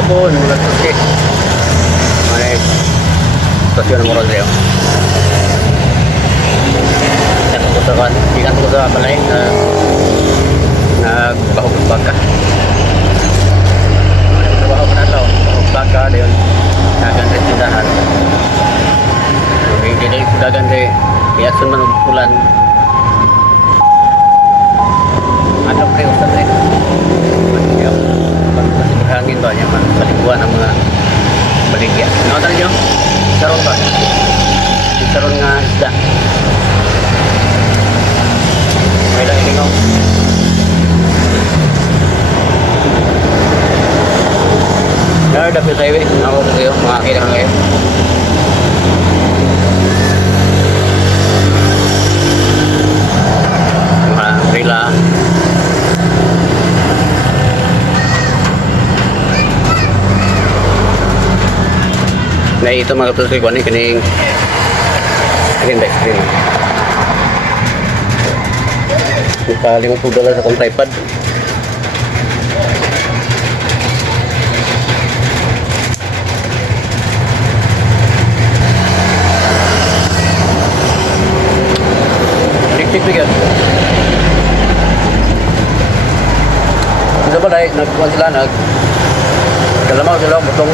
hapon, mga susi. May stasyon ng Morondeo. Ikan ko sa balay na nagbahog baka. Nagbahog na ito, bahog baka, yun, nagan rin tindahan. Hindi dagan rin, iyasun man ulan. Ano kayo sa rin? Masih berhangin banyak man, paliguan ng mga baligya. Nakatan nyo? Saron ba? Saron nga isda. May lang ilingaw. Dar dapil sa iwi. Ako sa iyo, mga kilang ngayon. Mga rila. Nah itu mga kapatid ko ni kining screen by screen. $50 sa akong tripod. Tik-tik bigat. Hindi ba dahil nagkuhan sila kalamaw sila butong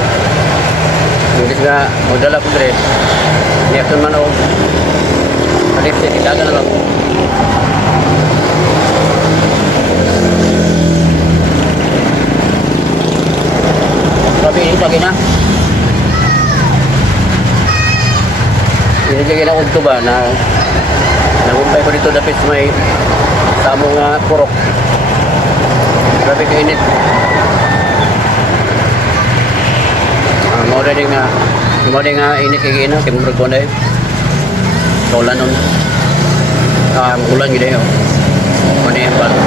English nga magdala ko rin. Niyakson man ako. Halip siya, itaga na lang. Sabi, itagin na. Inigagin ako ito ba na nagumpay ko dito dapit may samong purok. Grabe kainit. Mau nga init kaya ina, kaya murag ko na yun. Kaulan nun. Ulan gila yun. Ano yung balo.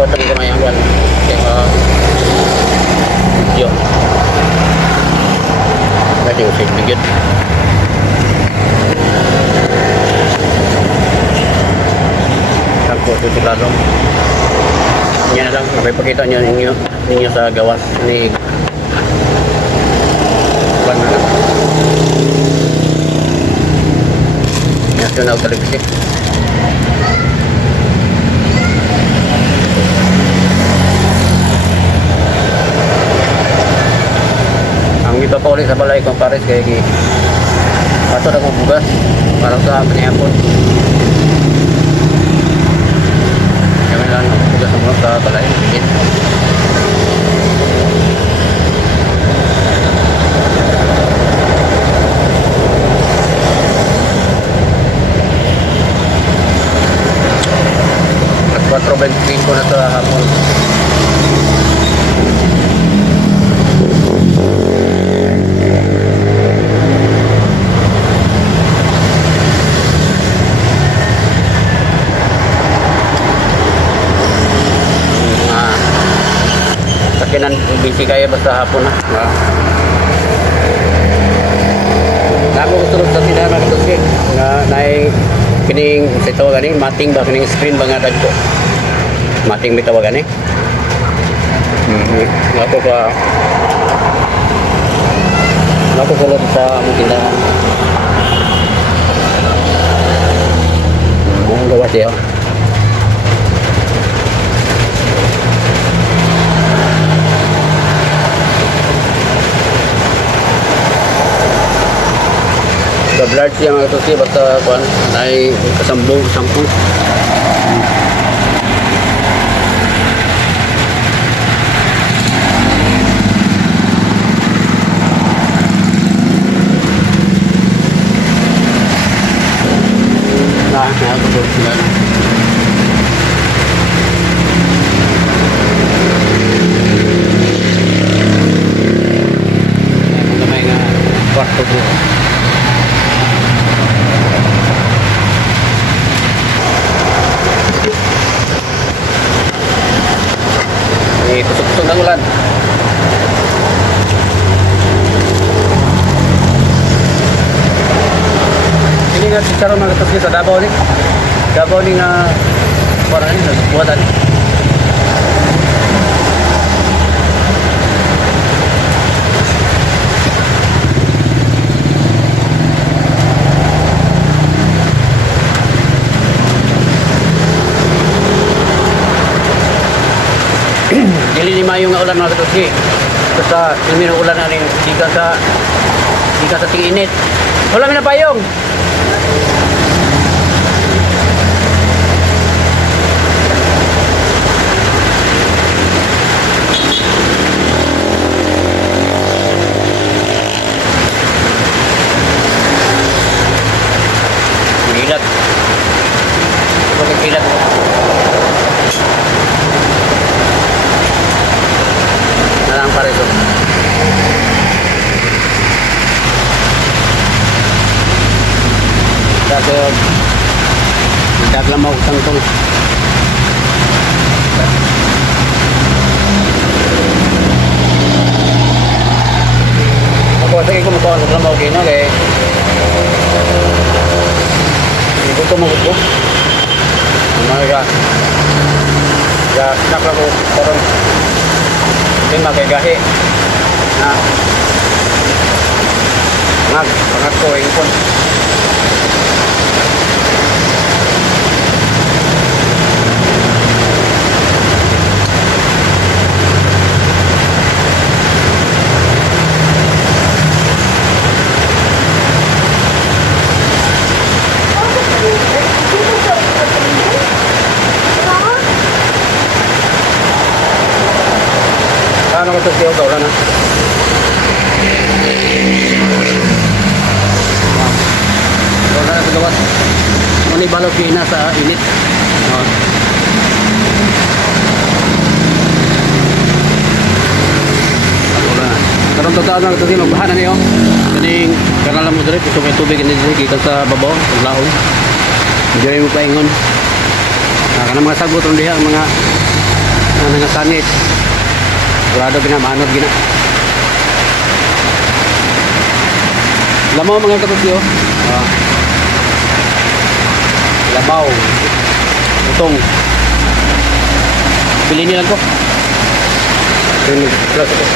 Potong ko ngayon yan video natin usik bigit tangko ito klaro yan na lang mapipakita nyo ninyo sa gawas ni National Television. Iba pa ulit sa balay kong pares kaya pato na kong bugas para sa panihapon kami lang bugas mo sa balay higit at 4.25 na sa hapon. Sakinan busy kaya basta hapon na. Ako gusto sa tindahan na kasi na naay kining sa ito gani mating ba kining screen ba nga dagko. Mating bitaw gani. Ako kulod sa among tindahan. Ang gawa siya. Blood siya mga kasusi basta kuan ay kasambong sampung ito sila may nga kwarto po. sa Davao ni. Davao ni nga parang ni nagbuhatan. Dili ni mayo nga ulan mga katusi. Basta ilmi ng ulan na rin di ka sa tinginit. Wala mi na payong. Gilat. Bakit gilat? Nalang pare ito. Dati daglang mautang itong ako sige ko magkawal ko lang mga kino kaya hindi ko magutok mga nakla ko parang hindi magagahi na pangag ko ipon. Ano ko ito siya na? Wala na sa gawas. Muni balog kina sa init. Karong totoo na ito siya magbahanan niyo. Kaning kanalam mo dito tubig ini kita sa babaw, laon. Diyan mo paingon. Kana mga sagot ron diha mga sanit. Grado ginamanod gina. Lamaw mga kapatyo. Labaw. Utong. Pili niyo lang ko. Ini plus ito.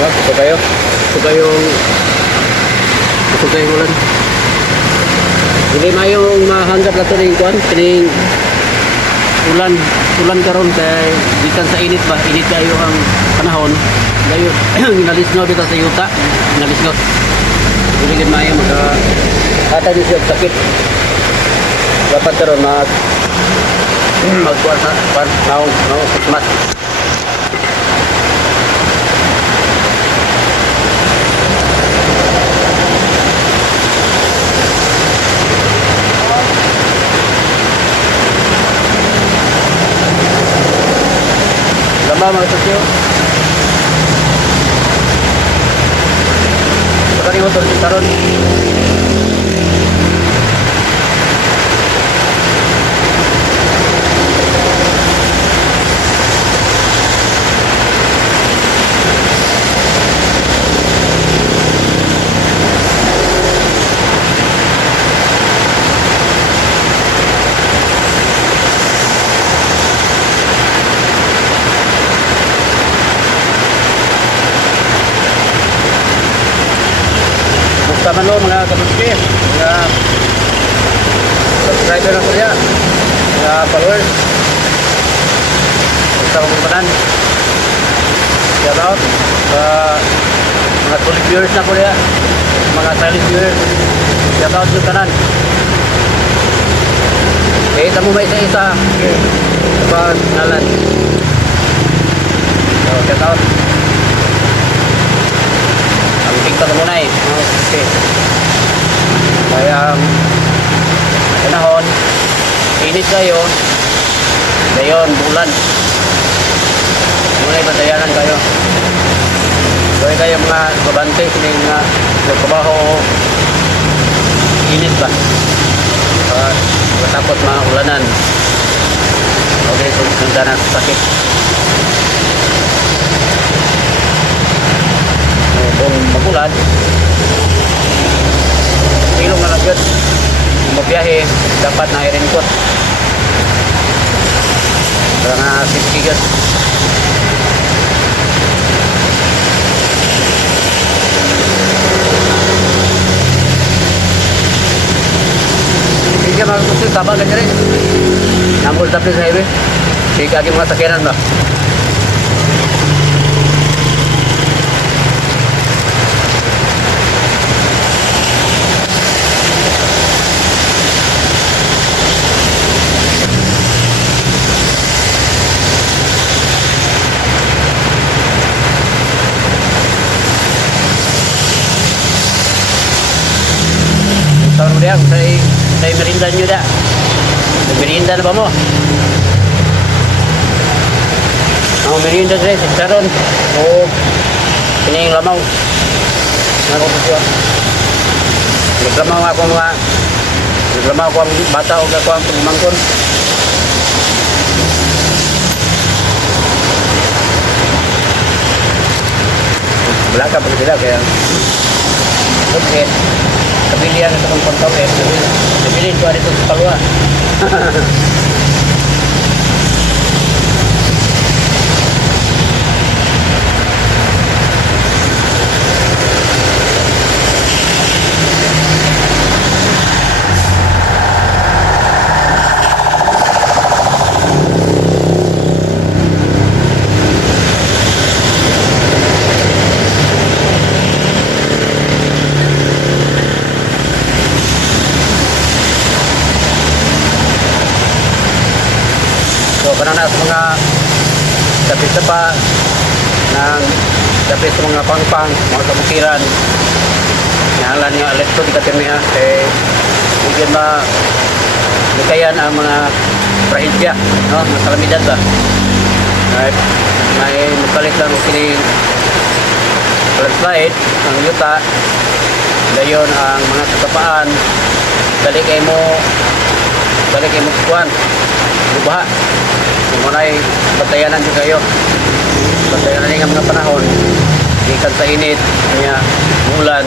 Ito kayo. Ito kayong ulan. Hindi mayong mahanggap na ito rin kuhan. Kining ulan karon kay gikan sa init ba, init kayo ang panahon dayon nalisno bitaw sa yuta, nalisno dili gid maayo hata di siya sakit dapat karon magkuha sa naong Christmas. Lama mga sosyo. Pagkari motor si Taron. Sama lo mga kapatid, mga subscriber na ko niya, mga followers. Gusto ko kumpanan. Shout out sa mga solid viewers na ko niya, mga silent viewers. Shout out yung kanan. Kita mo ba isa-isa? Kapag nalan. So, shout out. Tingkat mo na eh. Okay. Kaya panahon init kayo ngayon bulan muna ibatayanan kayo gawin kayo mga babante sila nga nagkabaho init ba matapos mga ulanan okay so ganda na sakit kung magulan ilong na lang yun. Kung mabiyahe, dapat na i-raincoat. Para nga safety yun. Hindi ka magkusil, tabang ganyan rin. Nampul tapos sa highway. Sige kagi mga sakyanan ba? Tahun dia saya merinda nyo dah. Merinda na ba mo? Ang merinda saya saron. O ini lamaw. Nako po siya. Reklamaw ako mga reklamaw ko ang bata o ako ang pagmangkon. Wala ka pa sila kaya okay. Kabilihan ito kong pagkawin. Nabilin ko dito sa palwa. So, kanana sa mga dapit-dapa ng dapit sa mga pangpang, mga kabukiran, nahalan niya alit ko, di katirmiha, bigyan ba nikayan ang mga prahinsya, no? Mga kalamidad ba? Right? May magpalit lang kini landslide, ang yuta, dayon ang mga kakapaan, balik kayo mo kukuhan, bubaha. Muna'y batayanan din kayo. Batayanan din ang mga panahon. Ikan sa init, niya, ulan.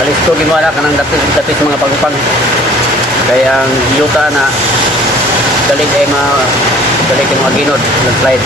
Alis ko gimana ka ng dapis mga pagpang. Kaya ang yuta na dalik ay mga ginod na slide.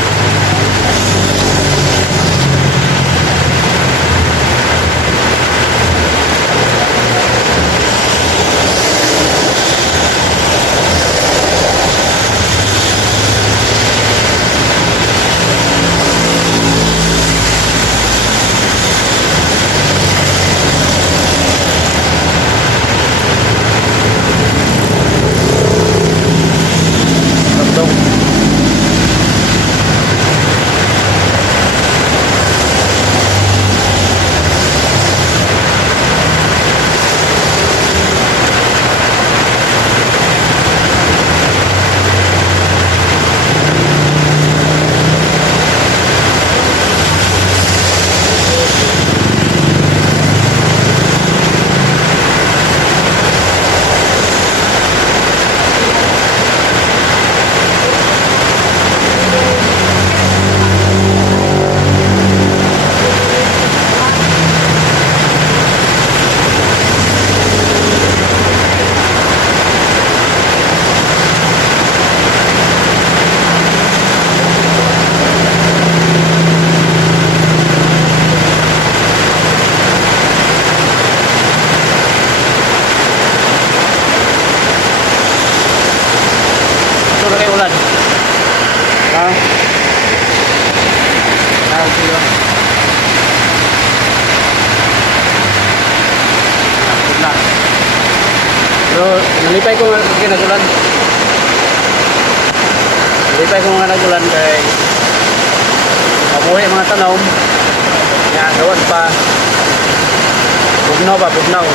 Pero nalipay ko nga nagulan. Nalipay ko nga nagulan kay mabuhay mga tanaw. Nga gawan pa. Bugnaw ba? Bugnaw.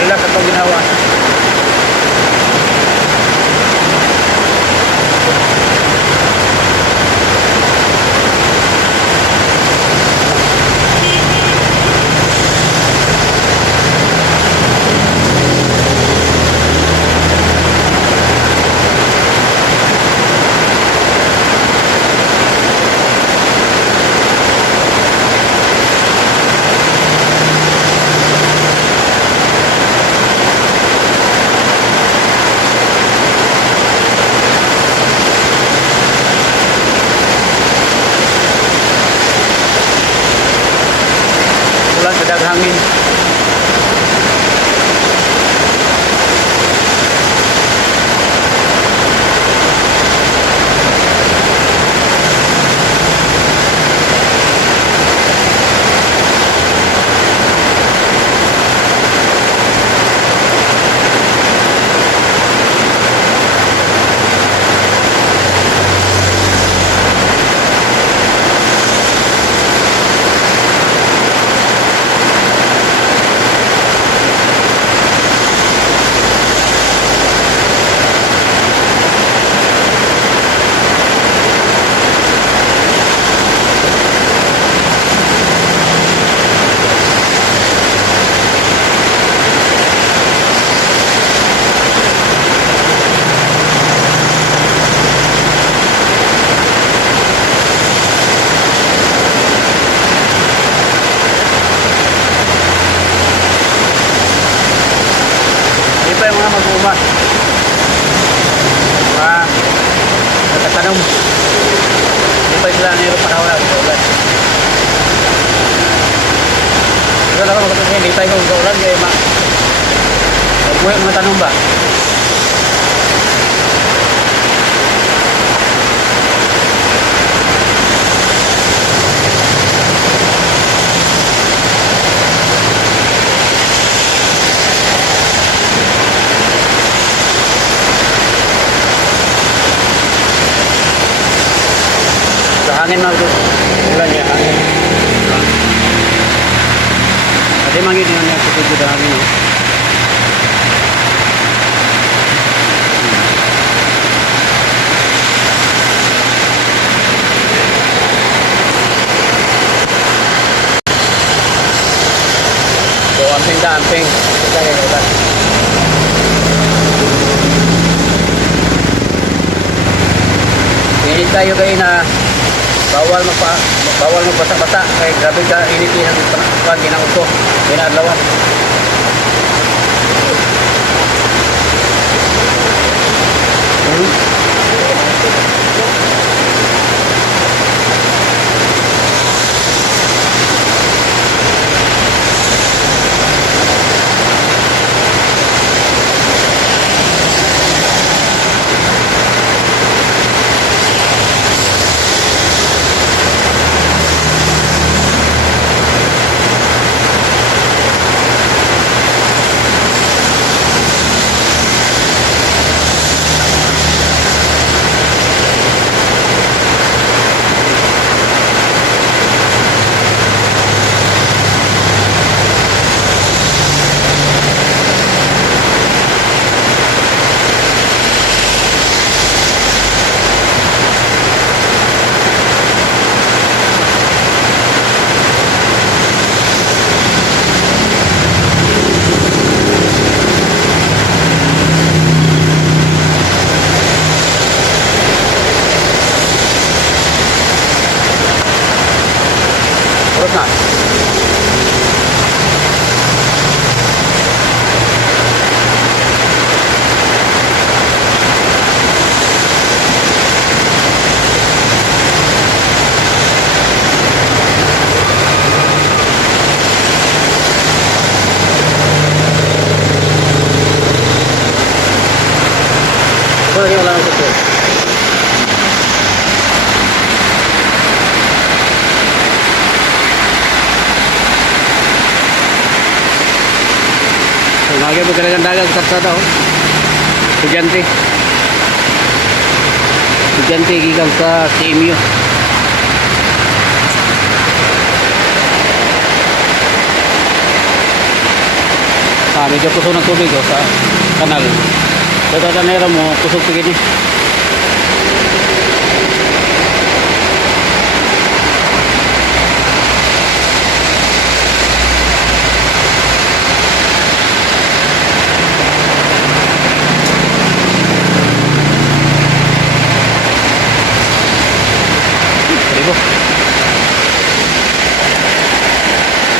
Relax ako ginawa. tanong. Hindi pa sila nilo panahon na sa ulan. Pero lang ako kasi hindi tayo sa ulan kaya buhay mga tanong ba? Hangin na ito. Ulan niya, hangin. Pati mangin yun niya sa tubo na hangin. So, amping ka, amping. Ito tayo, ulan. Init tayo kayo na bawal magbasa-basa kay grabe ka initin ang pag ginauto ginadlawan. Terus na. Boleh ulang itu. Lagi bergerakan dagang kalsada oh. Estudyante gikan sa CMU. Medyo kusog ng tubig oh, sa kanal. Sa tanera mo kusog tigini.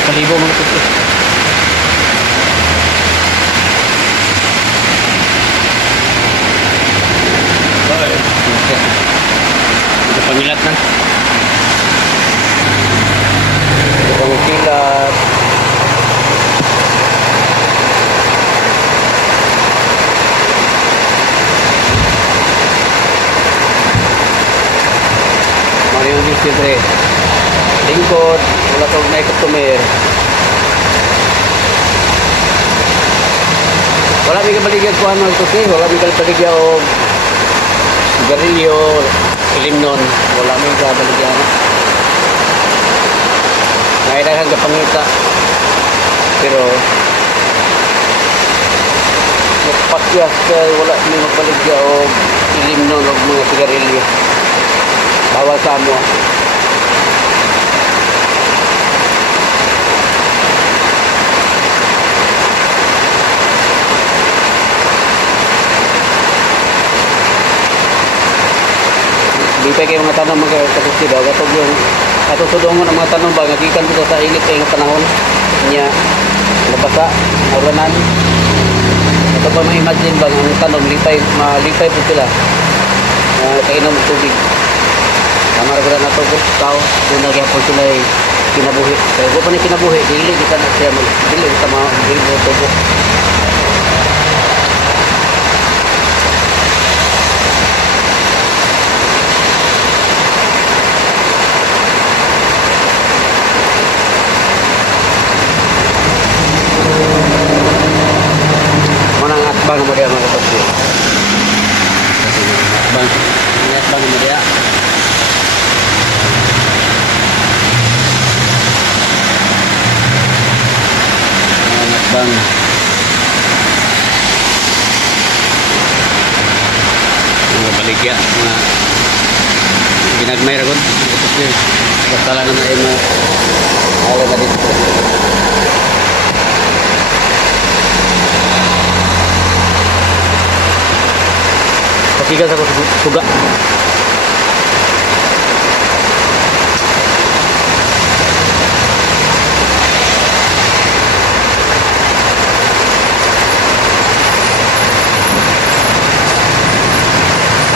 Kalibo mga tuto. Ito pangilat na. Ito pangilat. Mario Disciple. Lingkod, wala kong na-customer. Wala may kabaligyan ko ano ito si, wala may kabaligyan o garilyo, ilimnon, wala may kabaligyan. Naidahan ka pangita. Pero magpakyas ka, wala may magbaligyan o ilimnon o mga sigarilyo. Bawal sa mo. Di pa kayo mga tanong magkakasusi daw. Katog yung atutudungan ng mga tanong ba ngagikan dito sa init kayo ng panahon niya nabasa, naulanan. Ito ba ma-imagine ba ang tanong malipay po sila. kainom ng tubig. Tama rin na ito po, tao, kung nagyapon sila ay kinabuhi. Kaya kung pa na kinabuhi, dili kita na siya dili kita mga tubo. Manang atbang mo dia mga kapatid. Atbang mo dia. Atbang. Mga baligya, mga ginagmay ra gud. Kapatid. Bastala na ay mga ala na dito. Pasigas ako suga.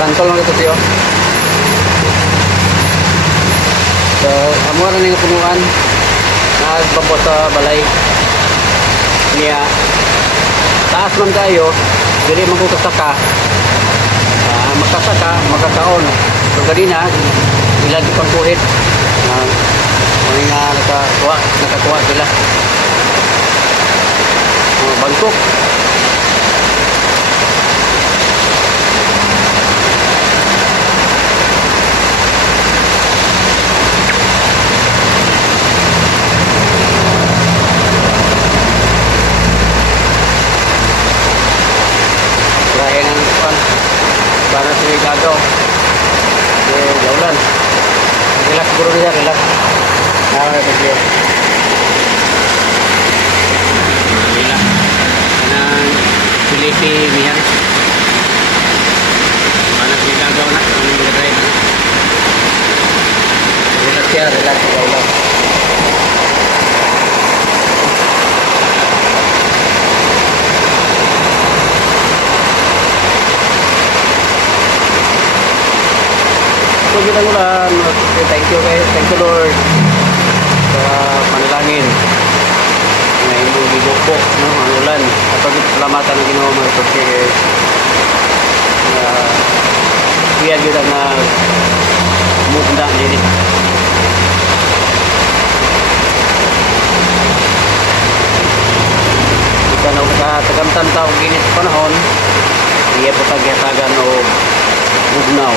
Tantol lang ito siyo. So, amuan na nga punuan. Nakagpapo sa balay. Niya. Taas man kayo. Jadi magkukasaka. Makasaka, makakaon. So, ganina, ilan di pagkuhit. Mga nakakuha sila. Bangkok. Para sa gagaw jaulan relax bro dia relax itu dia relax nang Filipi niyan para sa gagaw na ang drive relax ya relax jaulan so kita ulan, thank you Lord sa panalangin na imong gibukbok no ang ulan at salamatan ng Ginoo mga kapatid siya gyud ang munda diri kita na tagamtan ta og init panahon iya po tagyatagan og bugnaw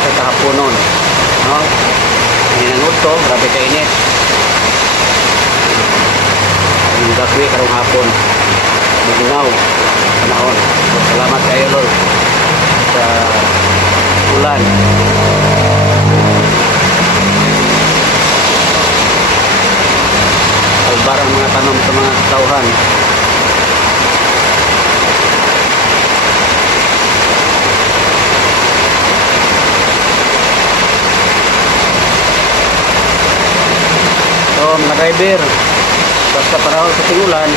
sa kahaponon no hinangot to grabe ka init yung gabi karong hapon bugnaw panahon so, salamat kayo Lord sa ulan albarang mga tanom sa mga tauhan so mga driver basta panahon sa tingulan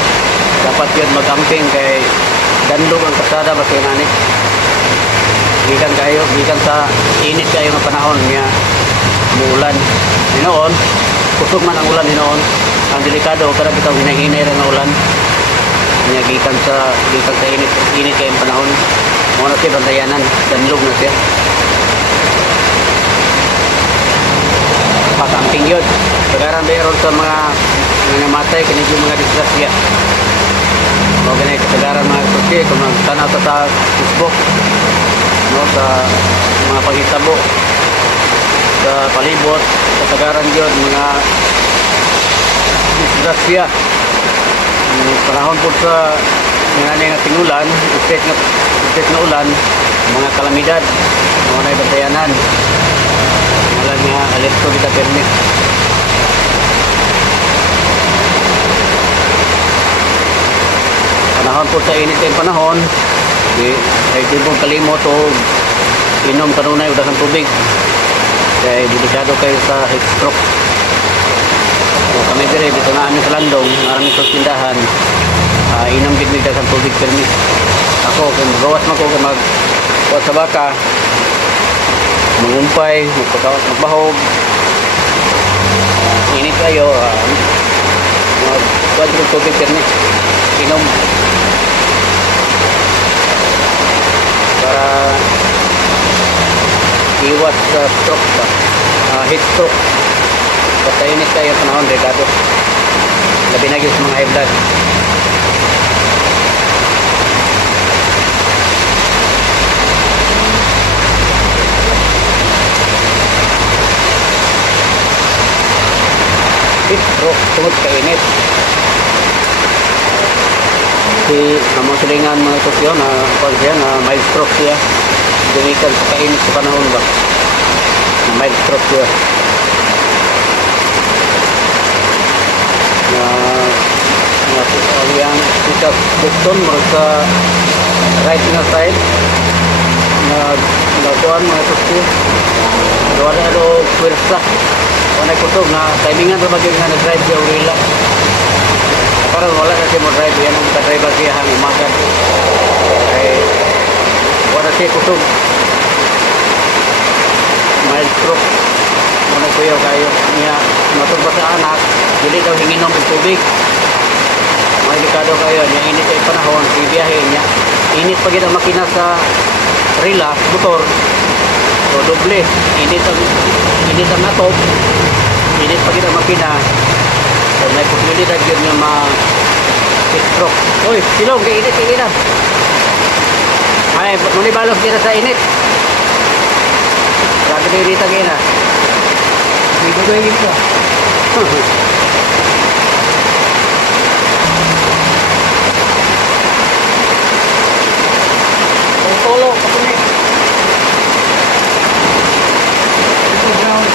dapat yun mag-amping kay dandog ang kasada basta inanit gikan sa init kayo ng panahon niya muulan dinoon kusog man ang ulan dinoon ang delikado kada bitaw hinahinay ra nga ulan niya gikan sa init kayo ng panahon mo na siya bandayanan dandog na siya pakamping yun pagaran mayroon sa mga namatay kanina yung mga disgrasya o ganyan kasagaran mga kapatid kung magtanaw sa Facebook no, sa mga paghitabo sa palibot kasagaran yun mga disgrasya panahon po sa nga tingulan state na ulan mga kalamidad mga naibantayanan malag nga alerto kita permit panahon po sa init yung panahon ay tibong kalimot o inom kanunay o dagang tubig kaya delikado kayo sa heat stroke so kami dire dito na amin sa landong maraming sa tindahan inom din dagang tubig permit ako kung gawas man ko mag sa baka mangumpay, magbahog, init kayo, magkuhan yung tubig permit, inom para iwas sa stroke ba, heat stroke. Basta init kayo panahon, delikado, labi na yung mga high blood. Stroke tungkol kainit. Si namang silingan mga ito siya na kung siya na mild stroke siya. Dumikan sa kainit sa panahon ba na mild stroke siya. Na yang kita beton mereka right na side na nakuan mga ito siya. Wala ito pwersa. Wanay kusog na timingan sa bagay nga nag-drive siya urila. Parang wala kasi mo drive yan ang ka-driver siya hang umagan. Ay wala siya kusog. Mild stroke. Wanay kuyaw kayo. Niya matugba sa anak. Dili daw hinginom ng tubig. May delikado kayo. Niya init ay panahon. Ibiyahe niya. Init pag ang makina sa rila, motor. So doble. Init ang natop. Init pag ang makina. So may posibilidad yun nga ma-stroke. Uy, silong, kay init na. Ay, manibalos kita sa init. Grabe na init ang ina. Dito ko yung ito. Tolo, kapunin. Ito ground.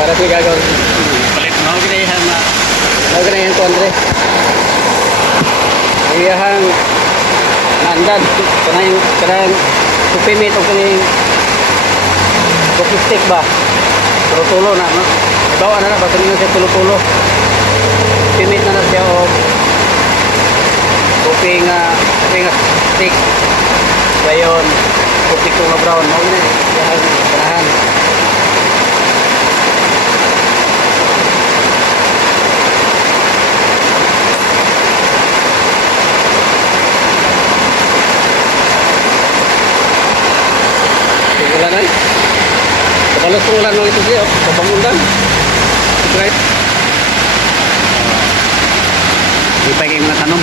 Para sih gagawin palit mau kita yang kontre iyahang nandan kanang supimit o kaning cookie stick ba tulo na no bawa na ba tulo sa tulo supimit na siya o cookie nga stick gayon cookie ko brown mo ni iyahang kanahan. Ulanan. Kapalos kong ulan ito siya, kapamundan. Right. Di pa kayo mga tanong.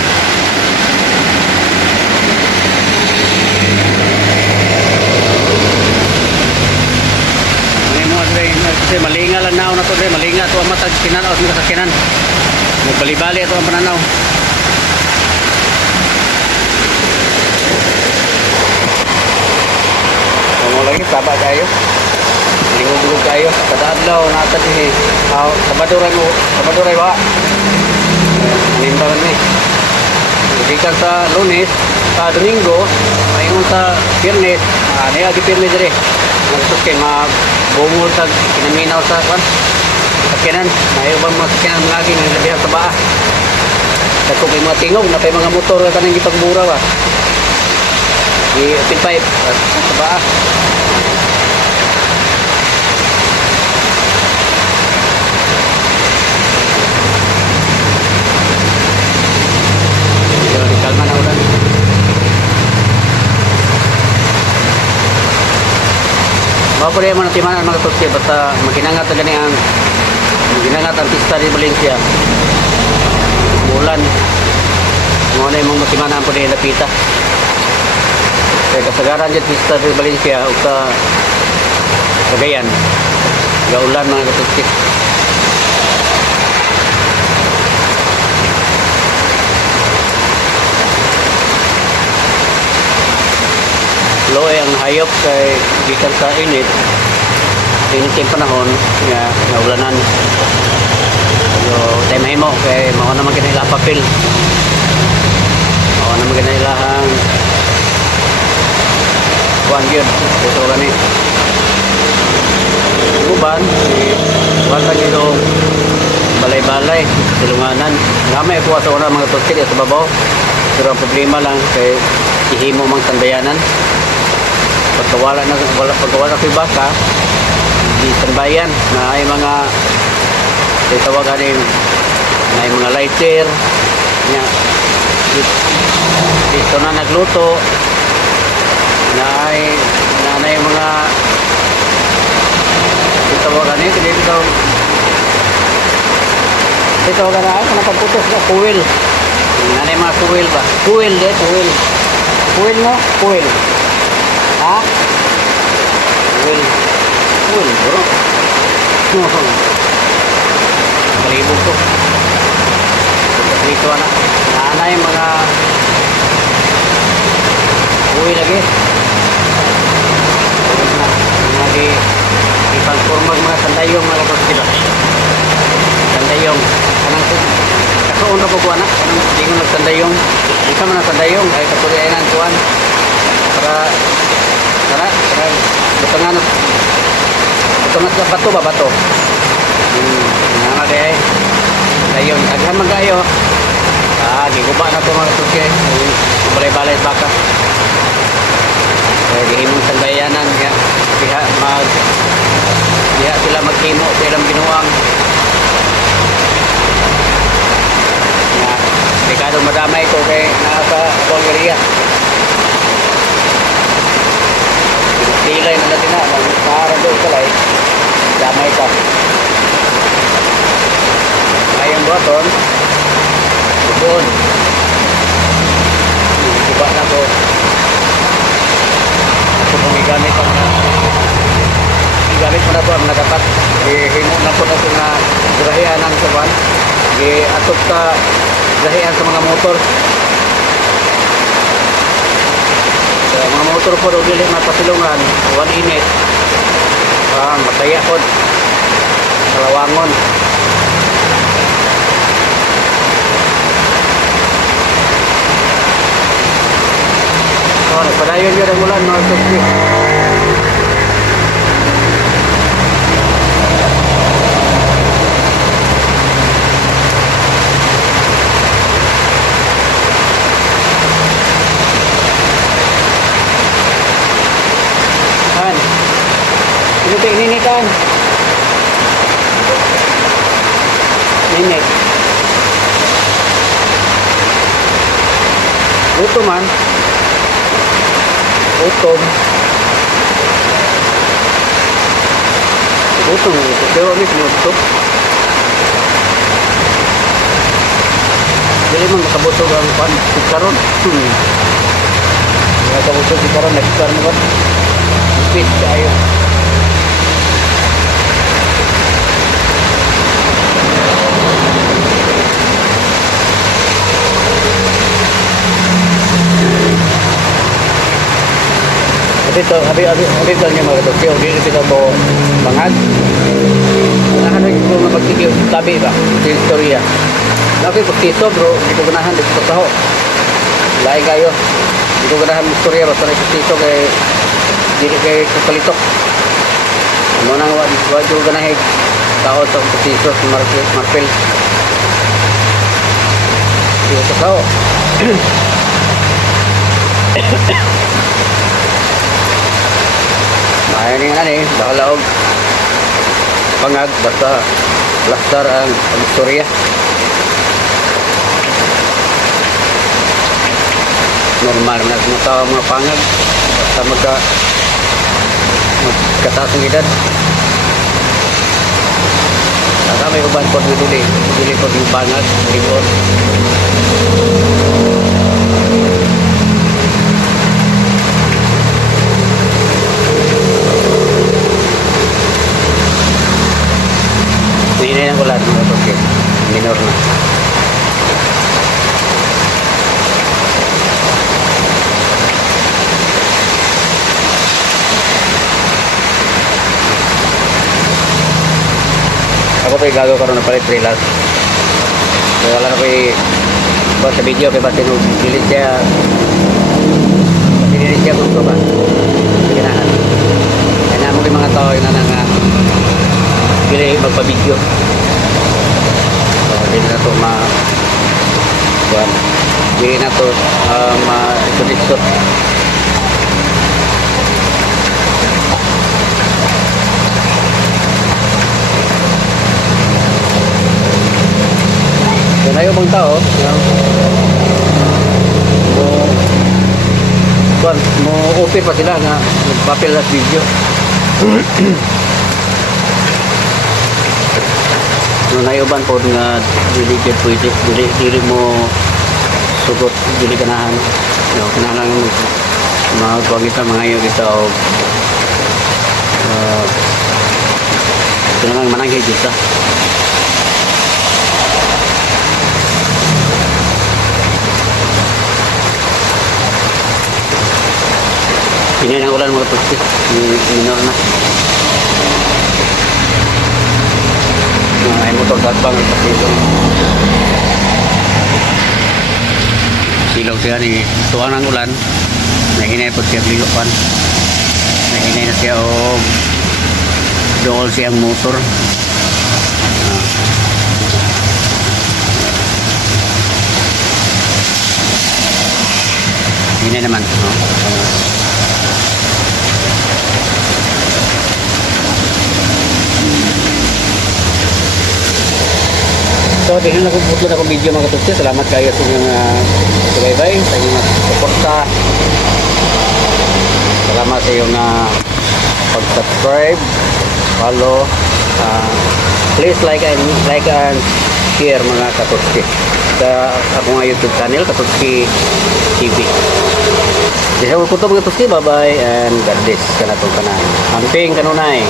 Ngayon mo kasi malinga lang na ito, malinga ito ang matag kinanaw at mga sakinan. Magbali-bali ito ang pananaw. Mau lagi sabar kayo. Lingog-lingog kayo. Kada adlaw natin Sabaduray ba? Limbangan ni. Gikan sa Lunes, sa Domingo, mayon sa Biyernes, niya di Biyernes dire. Nagsus kay mabumul sa kinaminaw sa kwan. Sakinan, mayo ba mga sakinan lagi ng labihan sa baa. Dako kay mga tingog na kay mga motor kanang gipagbura ba. Di open pipe sa baa. Kalma na ulan. Mga po rin mga timanan mga tutsi, basta maginangat na gani ang maginangat ang pista di Valencia. Mulan. Mga na yung mga matimanan po rin napita. Kaya kasagaran dyan pista di Valencia o sa Cagayan. Gaulan mga tutsi. Loe ang hayop kay gikan sa init yung panahon nga naulanan so time mo kay mao naman kinila papel mao naman kinilahang kuan gyud ito gani uban wala gyud balay-balay silunganan gamay ko sa una mga tuskit sa babaw pero ang problema lang kay ihimo mang sandayanan pagkawala ko'y baka di sanbayan na ay mga tawagan na ay mga lighter nya dito na nagluto na ay mga tawagan dito tawagan na ay pagputos na kuwil na ay mga kuwil ba kuwil mo kuwil ha? Kuwil, bro. Kalibog ko. Dito na. Naanay mga kuwil lagi. Kuwil na. Mga ipang-formal mga sandayong mga kapag sila. Sandayong. Kakaon na po ko anak. Hindi ko nagsandayong. Isa man ang sandayong. Ay kapuli ay nantuan. Para butangan sa bato ba bato nga kaya ayun aghan magayo giguba na ito mga tutsi balay-balay baka gihimong sandayanan diha sila magkimo sa ilang binuang dekadong madamay ko kay nasa Bulgaria pilay na natin na nakaharap doon kalay damay ka ngayong buhaton doon iba na ko kung igamit mo na po ang nagapat himo na po na ito na grahian ng saban atop ka grahian sa mga motor mga motor po rin dili mapasilungan one init mataya po kalawangon nagpadayon yun ang ulan mga tutsi Inutik nini kan Nini Utom man Utom Dewa mismo utom Jadi mang nakabusog ang pan Sikaron Nakabusog sikaron Nakikar mo kan Ipit kayo dito, abi niya mga katokyo, dito kita po bangag. Ganahan rin ko na magkikyo, tabi ba? Ito yung istorya. Laki po tiso bro, dito ganahan dito sa taho. Lahi kayo. Dito ganahan ng istorya, basta na tiso kay dito kay kapalitok. Ano nang wadyo ganahin tao sa tiso sa Marpel. Dito sa taho. Ayan nga bahala og pangag basta lastar ang istorya. Normal na mga tao mga pangag basta Kataas ng edad. Saka may uban po dili. Dili po yung bangag. Likod. Hindi na yung ulan. Okay. Minor na. Ako pa yung gagaw karoon na palit trailer. So wala na pa yung sa video kaya batin delete siya. Kasi delete siya gusto ba? Ginahan. Kaya mo yung mga tao yun na nga hindi magpa-video. So hindi na ito hindi na ito ma-isot-isot. Yan ayaw bang tao mo open pa sila nga nagpapil at video. Nung nayuban po nga diligid pwede dili mo sugot dili ganahan kanahan magpagita mga iyo kita o kailangan mananghi kita. Ini ang ulan mga pagkit, minor na. Ay motor tatbang ang pasilong. Silong siya ni tuwan ng ulan. Nahinay po siya bilupan. Nahinay na siya o dool siyang motor. Hinay naman. So, tingnan na kung na akong video mga katutsi. Salamat kayo sa inyong subaybay, sa inyong suporta. Salamat sa inyong pag-subscribe, follow. Please like and share mga katutsi sa akong YouTube channel, Katutsi TV. Di sa mga katutsi, bye-bye and God bless ka na itong kanan. Amping kanunay.